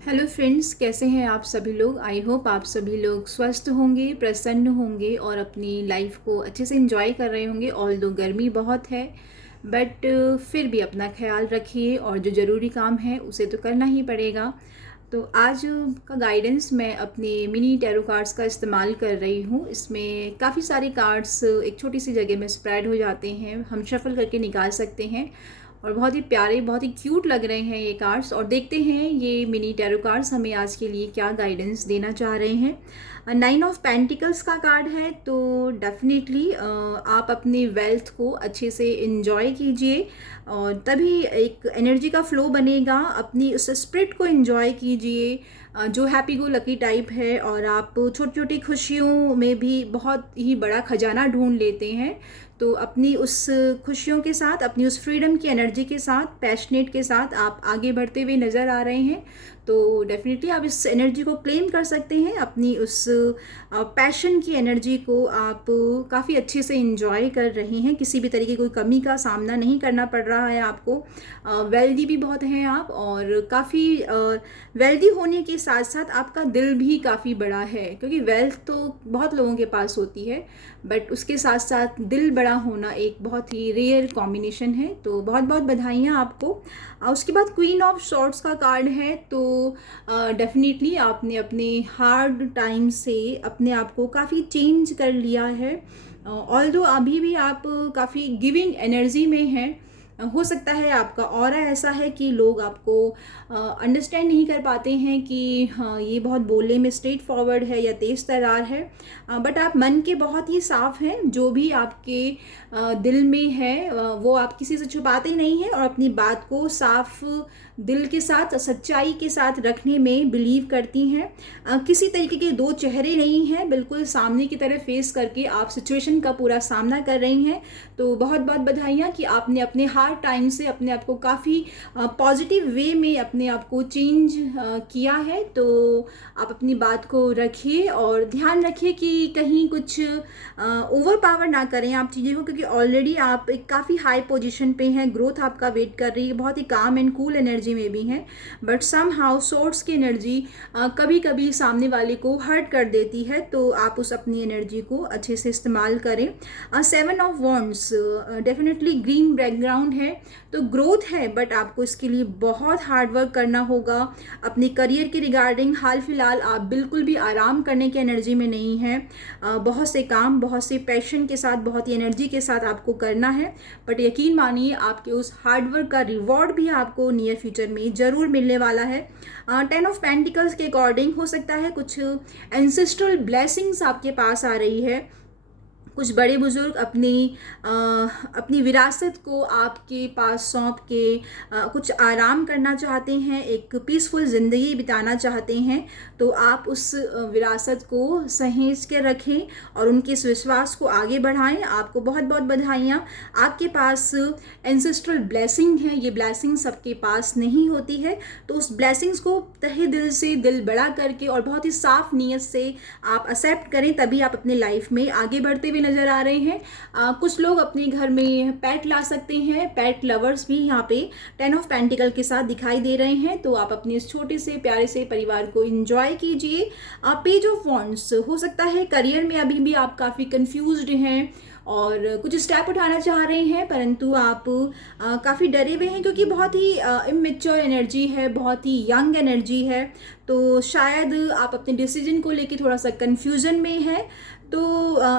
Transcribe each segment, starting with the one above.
Hello friends, कैसे हैं आप सभी लोग। आई होप आप सभी लोग स्वस्थ होंगे, प्रसन्न होंगे और अपनी लाइफ को अच्छे से एंजॉय कर रहे होंगे। ऑल दो गर्मी बहुत है बट फिर भी अपना ख्याल रखिए और जो ज़रूरी काम है उसे तो करना ही पड़ेगा। तो आज का गाइडेंस मैं अपने मिनी टैरो कार्ड्स का इस्तेमाल कर रही हूँ। इसमें काफ़ी सारे कार्ड्स एक छोटी सी जगह में स्प्रेड हो जाते हैं, हम शफल करके निकाल सकते हैं और बहुत ही प्यारे, बहुत ही क्यूट लग रहे हैं ये कार्ड्स। और देखते हैं ये मिनी टैरो कार्ड्स हमें आज के लिए क्या गाइडेंस देना चाह रहे हैं। 9 ऑफ पेंटिकल्स का कार्ड है, तो डेफिनेटली आप अपने वेल्थ को अच्छे से इंजॉय कीजिए और तभी एक एनर्जी का फ्लो बनेगा। अपनी उस स्पिरिट को इंजॉय कीजिए जो हैप्पी गो लकी टाइप है, और आप छोटी छोटी खुशियों में भी बहुत ही बड़ा खजाना ढूंढ लेते हैं। तो अपनी उस खुशियों के साथ, अपनी उस फ्रीडम की एनर्जी के साथ, पैशनेट के साथ आप आगे बढ़ते हुए नज़र आ रहे हैं। तो डेफिनेटली आप इस एनर्जी को क्लेम कर सकते हैं। अपनी उस पैशन की एनर्जी को आप काफ़ी अच्छे से इंजॉय कर रहे हैं। किसी भी तरीके की कोई कमी का सामना नहीं करना पड़ रहा है आपको। वेल्दी भी बहुत हैं आप, और काफ़ी वेल्दी होने के साथ साथ आपका दिल भी काफ़ी बड़ा है, क्योंकि वेल्थ तो बहुत लोगों के पास होती है बट उसके साथ साथ दिल बड़ा होना एक बहुत ही रेयर कॉम्बिनेशन है। तो बहुत बहुत बधाइयाँ आपको। उसके बाद क्वीन ऑफ शॉर्ट्स का कार्ड है, तो डेफिनेटली आपने अपने हार्ड टाइम से अपने आप को काफ़ी चेंज कर लिया है। ऑल्दो अभी भी आप काफ़ी गिविंग एनर्जी में हैं। हो सकता है आपका ऑरा ऐसा है कि लोग आपको अंडरस्टैंड नहीं कर पाते हैं कि हाँ, ये बहुत बोलने में स्ट्रेट फॉरवर्ड है या तेज़ तर्रार है, बट आप मन के बहुत ही साफ हैं। जो भी आपके दिल में है वो आप किसी से छुपाते नहीं हैं और अपनी बात को साफ दिल के साथ, सच्चाई के साथ रखने में बिलीव करती हैं। किसी तरीके के दो चेहरे नहीं हैं, बिल्कुल सामने की तरफ फेस करके आप सिचुएशन का पूरा सामना कर रही हैं। तो बहुत बहुत बधाइयाँ कि आपने अपने हार्ड टाइम से अपने आप को काफ़ी पॉजिटिव वे में अपने आप को चेंज किया है। तो आप अपनी बात को रखिए और ध्यान रखिए कि कहीं कुछ ओवर पावर ना करें आप चीज़ें को, क्योंकि ऑलरेडी आप एक काफ़ी हाई पोजीशन पे हैं। ग्रोथ आपका वेट कर रही है, बहुत ही काम एंड कूल एनर्जी में भी हैं, बट सम हाउ सोर्स की एनर्जी कभी कभी सामने वाले को हर्ट कर देती है। तो आप उस अपनी एनर्जी को अच्छे से इस्तेमाल करें। 7 of wands definitely green background है, तो ग्रोथ है बट आपको इसके लिए बहुत हार्ड वर्क करना होगा। अपने करियर के रिगार्डिंग हाल फिलहाल आप बिल्कुल भी आराम करने की एनर्जी में नहीं हैं। बहुत से काम, बहुत से पैशन के साथ, बहुत ही एनर्जी के साथ आपको करना है, बट यकीन मानिए आपके उस हार्ड वर्क का रिवॉर्ड भी आपको नियर फ्यूचर में ज़रूर मिलने वाला है। 10 ऑफ पेंटिकल्स के अकॉर्डिंग हो सकता है कुछ एंसेस्ट्रल ब्लेसिंग्स आपके पास आ रही है। कुछ बड़े बुजुर्ग अपनी विरासत को आपके पास सौंप के कुछ आराम करना चाहते हैं, एक पीसफुल ज़िंदगी बिताना चाहते हैं। तो आप उस विरासत को सहेज के रखें और उनके इस विश्वास को आगे बढ़ाएं। आपको बहुत बहुत बधाइयाँ। आपके पास एंसेस्ट्रल ब्लेसिंग है, ये ब्लेसिंग सबके पास नहीं होती है। तो उस ब्लेसिंग्स को तहे दिल से, दिल बड़ा करके और बहुत ही साफ नीयत से आप एक्सेप्ट करें, तभी आप अपने लाइफ में आगे बढ़ते हुए नज़र आ रहे हैं। कुछ लोग अपने घर में पेट ला सकते हैं, पेट लवर्स भी यहाँ पे 10 ऑफ पेंटिकल के साथ दिखाई दे रहे हैं। तो आप अपने इस छोटे से प्यारे से परिवार को एंजॉय कीजिए। पेज ऑफ वॉन्ड्स, हो सकता है करियर में अभी भी आप काफ़ी कंफ्यूज्ड हैं और कुछ स्टेप उठाना चाह रहे हैं, परंतु आप काफ़ी डरे हुए हैं, क्योंकि बहुत ही इमेच्योर एनर्जी है, बहुत ही यंग एनर्जी है। तो शायद आप अपने डिसीजन को लेके थोड़ा सा कंफ्यूजन में है। तो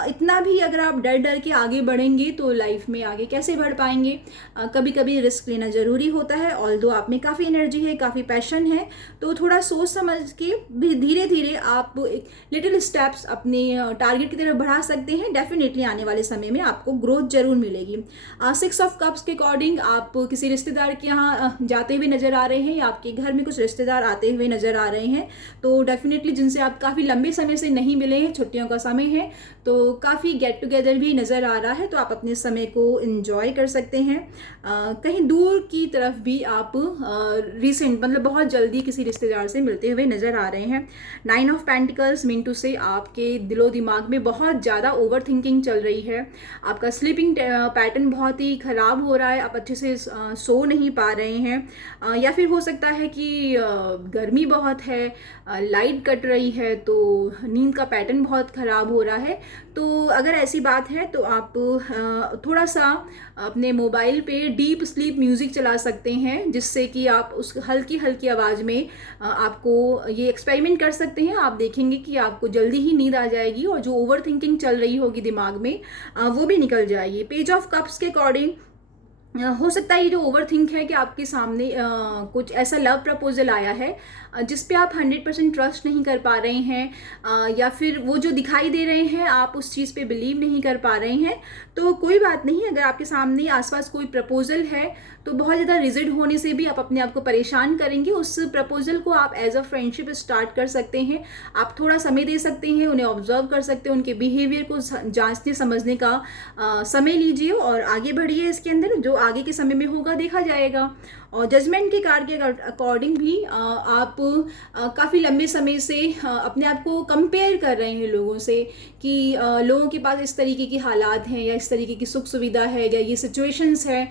इतना भी अगर आप डर डर के आगे बढ़ेंगे तो लाइफ में आगे कैसे बढ़ पाएंगे। कभी कभी रिस्क लेना ज़रूरी होता है। ऑल्दो आप में काफ़ी एनर्जी है, काफ़ी पैशन है, तो थोड़ा सोच समझ के भी धीरे धीरे आप एक लिटिल स्टेप्स अपने टारगेट की तरफ बढ़ा सकते हैं। डेफिनेटली आने वाले समय में आपको ग्रोथ जरूर मिलेगी। 6 ऑफ कप्स के अकॉर्डिंग आप किसी रिश्तेदार के यहाँ जाते हुए नज़र आ रहे हैं, या आपके घर में कुछ रिश्तेदार आते हुए नज़र आ रहे हैं। तो डेफिनेटली जिनसे आप काफ़ी लंबे समय से नहीं मिले हैं, छुट्टियों का समय है, हैं, तो काफ़ी गेट टुगेदर भी नज़र आ रहा है, तो आप अपने समय को एंजॉय कर सकते हैं। कहीं दूर की तरफ भी आप रिसेंट मतलब बहुत जल्दी किसी रिश्तेदार से मिलते हुए नज़र आ रहे हैं। 9 ऑफ पेंटिकल्स मीन टू से आपके दिलो दिमाग में बहुत ज़्यादा ओवर थिंकिंग चल रही है, आपका स्लीपिंग पैटर्न बहुत ही ख़राब हो रहा है, आप अच्छे से सो नहीं पा रहे हैं, या फिर हो सकता है कि गर्मी बहुत है, लाइट कट रही है, तो नींद का पैटर्न बहुत ख़राब हो रहा है। तो अगर ऐसी बात है तो आप थोड़ा सा अपने मोबाइल पे डीप स्लीप म्यूज़िक चला सकते हैं, जिससे कि आप उस हल्की हल्की आवाज़ में आपको ये एक्सपेरिमेंट कर सकते हैं। आप देखेंगे कि आपको जल्दी ही नींद आ जाएगी और जो ओवर थिंकिंग चल रही होगी दिमाग में वो भी निकल जाएगी। पेज ऑफ कप्स के अकॉर्डिंग हो सकता है ये जो ओवर थिंक है कि आपके सामने कुछ ऐसा लव प्रपोजल आया है जिस पे आप 100% ट्रस्ट नहीं कर पा रहे हैं, या फिर वो जो दिखाई दे रहे हैं आप उस चीज़ पे बिलीव नहीं कर पा रहे हैं। तो कोई बात नहीं, अगर आपके सामने आसपास कोई प्रपोजल है तो बहुत ज़्यादा रिजिड होने से भी आप अपने आप को परेशान करेंगे। उस प्रपोजल को आप एज अ फ्रेंडशिप स्टार्ट कर सकते हैं। आप थोड़ा समय दे सकते हैं, उन्हें ऑब्जर्व कर सकते हैं, उनके बिहेवियर को जांचने समझने का समय लीजिए और आगे बढ़िए। इसके अंदर जो आगे के समय में होगा देखा जाएगा। और जजमेंट के कार्ड के अकॉर्डिंग भी आप काफ़ी लंबे समय से अपने आप को कंपेयर कर रहे हैं लोगों से कि लोगों के पास इस तरीके की हालात हैं या इस तरीके की सुख सुविधा है या ये सिचुएशंस है,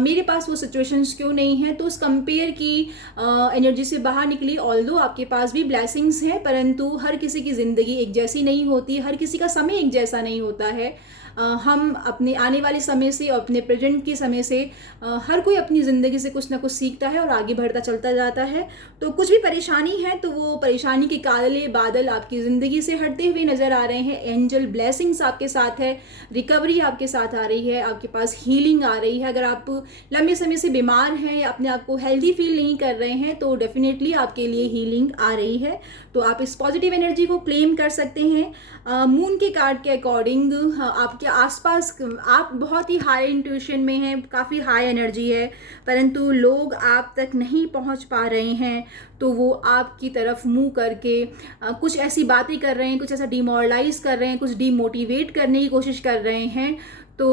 मेरे पास वो सिचुएशंस क्यों नहीं हैं। तो उस कंपेयर की एनर्जी से बाहर निकली। ऑल्दो आपके पास भी ब्लेसिंग्स हैं, परंतु हर किसी की ज़िंदगी एक जैसी नहीं होती, हर किसी का समय एक जैसा नहीं होता है। हम अपने आने वाले समय से और अपने प्रेजेंट के समय से हर कोई अपनी ज़िंदगी से कुछ ना कुछ सीखता है और आगे बढ़ता चलता जाता है। तो कुछ भी परेशानी है तो वो परेशानी के काले बादल आपकी ज़िंदगी से हटते हुए नज़र आ रहे हैं। एंजल ब्लेसिंग्स आपके साथ है, रिकवरी आपके साथ आ रही है, आपके पास हीलिंग आ रही है। अगर आप लंबे समय से बीमार हैं या अपने आप को हेल्दी फील नहीं कर रहे हैं तो डेफिनेटली आपके लिए हीलिंग आ रही है। तो आप इस पॉजिटिव एनर्जी को क्लेम कर सकते हैं। मून के कार्ड के अकॉर्डिंग आपके आसपास आप बहुत ही हाई इंट्यूशन में हैं, काफ़ी हाई एनर्जी है, परंतु लोग आप तक नहीं पहुंच पा रहे हैं। तो वो आपकी तरफ मुंह करके कुछ ऐसी बातें कर रहे हैं, कुछ ऐसा डिमोरलाइज कर रहे हैं, कुछ डिमोटिवेट करने की कोशिश कर रहे हैं। तो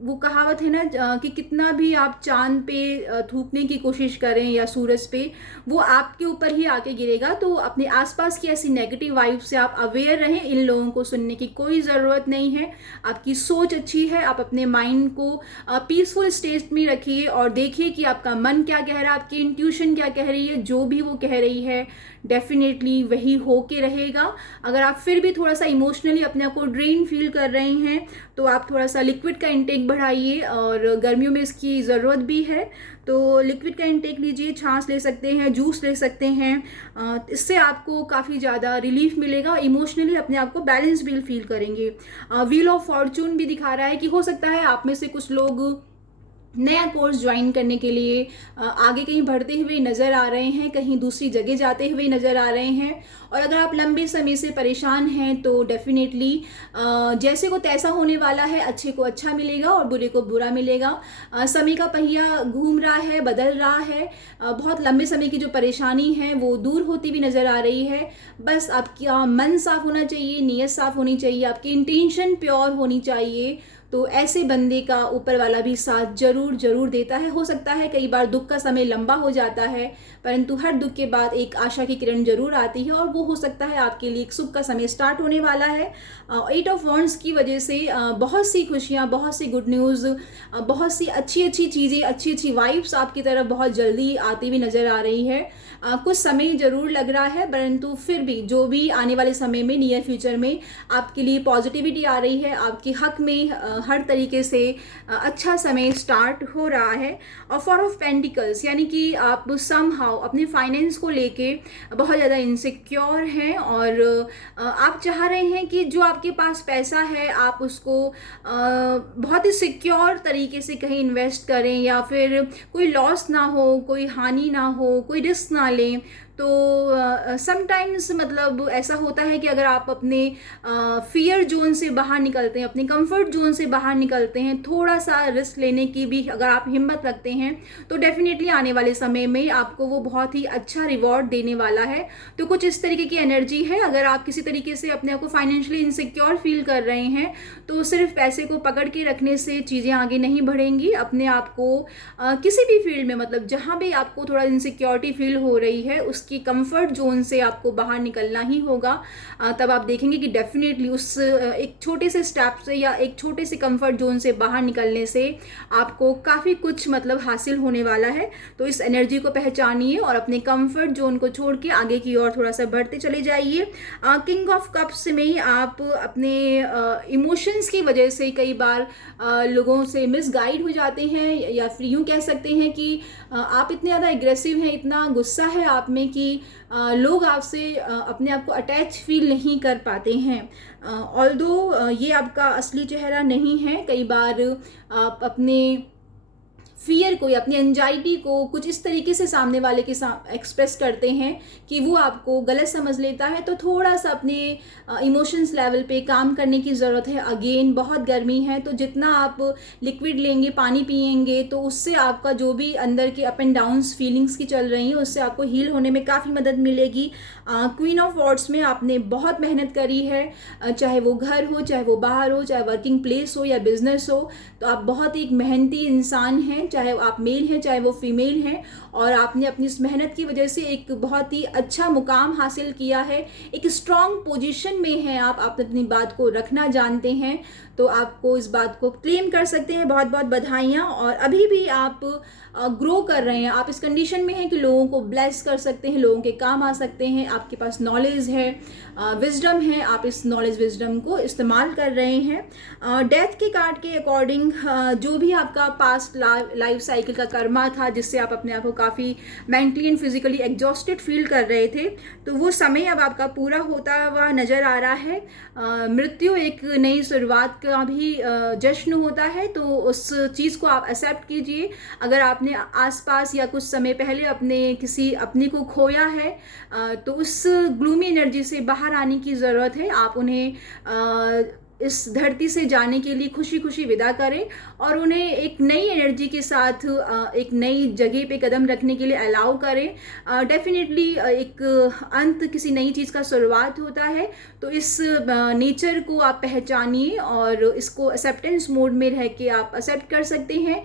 वो कहावत है ना कि कितना भी आप चांद पे थूकने की कोशिश करें या सूरज पे, वो आपके ऊपर ही आके गिरेगा। तो अपने आसपास की ऐसी नेगेटिव वाइब से आप अवेयर रहें। इन लोगों को सुनने की कोई ज़रूरत नहीं है। आपकी सोच अच्छी है, आप अपने माइंड को पीसफुल स्टेट में रखिए और देखिए कि आपका मन क्या कह रहा है, आपकी इंट्यूशन क्या कह रही है। जो भी वो कह रही है डेफिनेटली वही हो के रहेगा। अगर आप फिर भी थोड़ा सा इमोशनली अपने आप को ड्रेन फील कर रहे हैं तो आप थोड़ा सा लिक्विड का इंटेक बढ़ाइए, और गर्मियों में इसकी ज़रूरत भी है। तो लिक्विड का इंटेक लीजिए, छाछ ले सकते हैं, जूस ले सकते हैं। इससे आपको काफ़ी ज़्यादा रिलीफ मिलेगा, इमोशनली अपने आप को बैलेंस भी फील करेंगे। व्हील ऑफ फॉर्चून भी दिखा रहा है कि हो सकता है आप में से कुछ लोग नया कोर्स ज्वाइन करने के लिए आगे कहीं बढ़ते हुए नज़र आ रहे हैं, कहीं दूसरी जगह जाते हुए नज़र आ रहे हैं। और अगर आप लंबे समय से परेशान हैं तो डेफिनेटली जैसे को तैसा होने वाला है, अच्छे को अच्छा मिलेगा और बुरे को बुरा मिलेगा। समय का पहिया घूम रहा है, बदल रहा है। बहुत लंबे समय की जो परेशानी है वो दूर होती भी नज़र आ रही है। बस आपका मन साफ होना चाहिए, नीयत साफ होनी चाहिए, आपकी इंटेंशन प्योर होनी चाहिए। तो ऐसे बंदे का ऊपर वाला भी साथ जरूर जरूर देता है। हो सकता है कई बार दुख का समय लंबा हो जाता है, परंतु हर दुख के बाद एक आशा की किरण जरूर आती है और वो हो सकता है आपके लिए एक सुख का समय स्टार्ट होने वाला है। 8 ऑफ वॉन्ड्स की वजह से बहुत सी खुशियाँ, बहुत सी गुड न्यूज़, बहुत सी अच्छी अच्छी चीज़ें, अच्छी अच्छी वाइब्स आपकी तरफ बहुत जल्दी आती हुई नज़र आ रही है। कुछ समय ज़रूर लग रहा है, परंतु फिर भी जो भी आने वाले समय में, नियर फ्यूचर में आपके लिए पॉजिटिविटी आ रही है, आपके हक में हर तरीके से अच्छा समय स्टार्ट हो रहा है। और 4 ऑफ पेंटिकल्स यानी कि आप समहाउ अपने फाइनेंस को लेके बहुत ज़्यादा इनसिक्योर हैं और आप चाह रहे हैं कि जो आपके पास पैसा है आप उसको बहुत ही सिक्योर तरीके से कहीं इन्वेस्ट करें या फिर कोई लॉस ना हो, कोई हानि ना हो, कोई रिस्क ना लें। तो समटाइम्स मतलब ऐसा होता है कि अगर आप अपने फियर जोन से बाहर निकलते हैं, अपने कंफर्ट जोन से बाहर निकलते हैं, थोड़ा सा रिस्क लेने की भी अगर आप हिम्मत रखते हैं, तो डेफिनेटली आने वाले समय में आपको वो बहुत ही अच्छा रिवॉर्ड देने वाला है। तो कुछ इस तरीके की एनर्जी है। अगर आप किसी तरीके से अपने आप को फाइनेंशियली इनसिक्योर फील कर रहे हैं, तो सिर्फ पैसे को पकड़ के रखने से चीज़ें आगे नहीं बढ़ेंगी। अपने आप को किसी भी फील्ड में, मतलब जहाँ भी आपको थोड़ा इनसिक्योरिटी फील हो रही है, उसकी कंफर्ट जोन से आपको बाहर निकलना ही होगा। तब आप देखेंगे कि डेफिनेटली उस एक छोटे से स्टेप से या एक छोटे से कंफर्ट जोन से बाहर निकलने से आपको काफ़ी कुछ मतलब हासिल होने वाला है। तो इस एनर्जी को पहचानिए और अपने कंफर्ट जोन को छोड़ के आगे की ओर थोड़ा सा बढ़ते चले जाइए। किंग ऑफ कप्स में आप अपने इमोशंस की वजह से कई बार लोगों से मिसगाइड हो जाते हैं, या फिर यूँ कह सकते हैं कि आप इतने ज़्यादा एग्रेसिव हैं, इतना गुस्सा है आप में कि लोग आपसे अपने आप को अटैच फील नहीं कर पाते हैं। ऑल्दो ये आपका असली चेहरा नहीं है। कई बार आप अपने फियर को या अपनी एंजाइटी को कुछ इस तरीके से सामने वाले के एक्सप्रेस करते हैं कि वो आपको गलत समझ लेता है। तो थोड़ा सा अपने इमोशंस लेवल पे काम करने की ज़रूरत है। अगेन बहुत गर्मी है, तो जितना आप लिक्विड लेंगे, पानी पिएंगे, तो उससे आपका जो भी अंदर के अप एंड डाउन्स फीलिंग्स की चल रही हैं, उससे आपको हील होने में काफ़ी मदद मिलेगी। क्वीन ऑफ वॉर्ड्स में आपने बहुत मेहनत करी है, चाहे वो घर हो, चाहे वो बाहर हो, चाहे वर्किंग प्लेस हो या बिजनेस हो, तो आप बहुत एक मेहनती इंसान हैं, चाहे आप मेल हैं चाहे वो फीमेल हैं, और आपने अपनी इस मेहनत की वजह से एक बहुत ही अच्छा मुकाम हासिल किया है। एक स्ट्रॉन्ग पोजीशन में हैं आप अपनी बात को रखना जानते हैं, तो आपको इस बात को क्लेम कर सकते हैं। बहुत बहुत बधाइयाँ। और अभी भी आप ग्रो कर रहे हैं, आप इस कंडीशन में हैं कि लोगों को ब्लेस कर सकते हैं, लोगों के काम आ सकते हैं। आपके पास नॉलेज है, विजडम है, आप इस नॉलेज विजडम को इस्तेमाल कर रहे हैं। डेथ के कार्ड के अकॉर्डिंग जो भी आपका पास्ट लाइफ साइकिल का कर्मा था, जिससे आप अपने आप को काफ़ी mentally and physically exhausted feel कर रहे थे, तो वो समय अब आपका पूरा होता हुआ नज़र आ रहा है। मृत्यु एक नई शुरुआत का भी जश्न होता है, तो उस चीज़ को आप एक्सेप्ट कीजिए। अगर आपने आसपास या कुछ समय पहले अपने को खोया है, तो उस ग्लूमी एनर्जी से बाहर आने की ज़रूरत है। आप उन्हें इस धरती से जाने के लिए खुशी खुशी विदा करें और उन्हें एक नई एनर्जी के साथ एक नई जगह पे कदम रखने के लिए अलाउ करें। डेफिनेटली एक अंत किसी नई चीज़ का शुरुआत होता है, तो इस नेचर को आप पहचानिए और इसको एक्सेप्टेंस मोड में रह के आप एक्सेप्ट कर सकते हैं।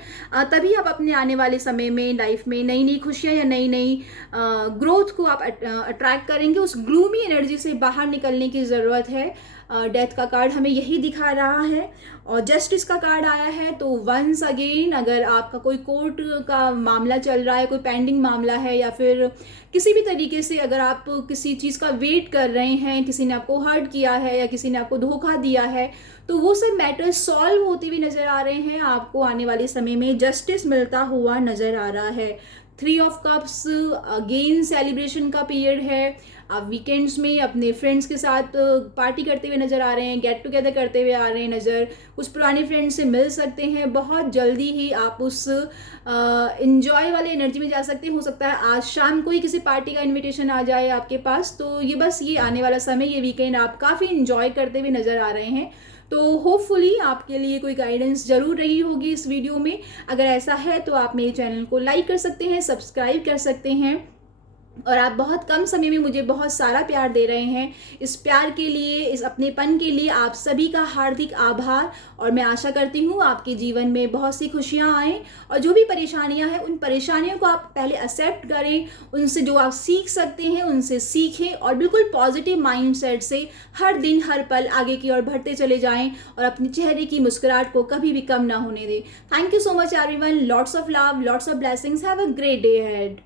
तभी आप अपने आने वाले समय में लाइफ में नई नई खुशियाँ या नई नई ग्रोथ को आप अट्रैक्ट करेंगे। उस ग्लूमी एनर्जी से बाहर निकलने की ज़रूरत है। डेथ का कार्ड हमें यही दिखा रहा है और जस्टिस का कार्ड आया है। तो वंस अगेन, अगर आपका कोई कोर्ट का मामला चल रहा है, कोई पेंडिंग मामला है, या फिर किसी भी तरीके से अगर आप किसी चीज़ का वेट कर रहे हैं, किसी ने आपको हर्ट किया है या किसी ने आपको धोखा दिया है, तो वो सब मैटर्स सॉल्व होते हुए नज़र आ रहे हैं। आपको आने वाले समय में जस्टिस मिलता हुआ नज़र आ रहा है। 3 ऑफ कप्स अगेन सेलिब्रेशन का पीरियड है। आप वीकेंड्स में अपने फ्रेंड्स के साथ पार्टी करते हुए नज़र आ रहे हैं, गेट टुगेदर करते हुए आ रहे हैं नज़र, कुछ पुराने फ्रेंड्स से मिल सकते हैं। बहुत जल्दी ही आप उस इंजॉय वाले एनर्जी में जा सकते हैं। हो सकता है आज शाम को ही किसी पार्टी का इनविटेशन आ जाए आपके पास। तो ये आने वाला समय, ये वीकेंड आप काफ़ी इंजॉय करते हुए नज़र आ रहे हैं। तो होपफुली आपके लिए कोई गाइडेंस ज़रूर रही होगी इस वीडियो में। अगर ऐसा है तो आप मेरे चैनल को लाइक कर सकते हैं, सब्सक्राइब कर सकते हैं, और आप बहुत कम समय में मुझे बहुत सारा प्यार दे रहे हैं। इस प्यार के लिए, इस अपनेपन के लिए आप सभी का हार्दिक आभार। और मैं आशा करती हूँ आपके जीवन में बहुत सी खुशियाँ आएँ, और जो भी परेशानियाँ हैं उन परेशानियों को आप पहले एक्सेप्ट करें, उनसे जो आप सीख सकते हैं उनसे सीखें, और बिल्कुल पॉजिटिव माइंडसेट से हर दिन हर पल आगे की ओर बढ़ते चले जाएँ और अपने चेहरे की मुस्कुराहट को कभी भी कम ना होने दें। Thank you so much everyone. Lots of love, lots of blessings. Have a great day ahead.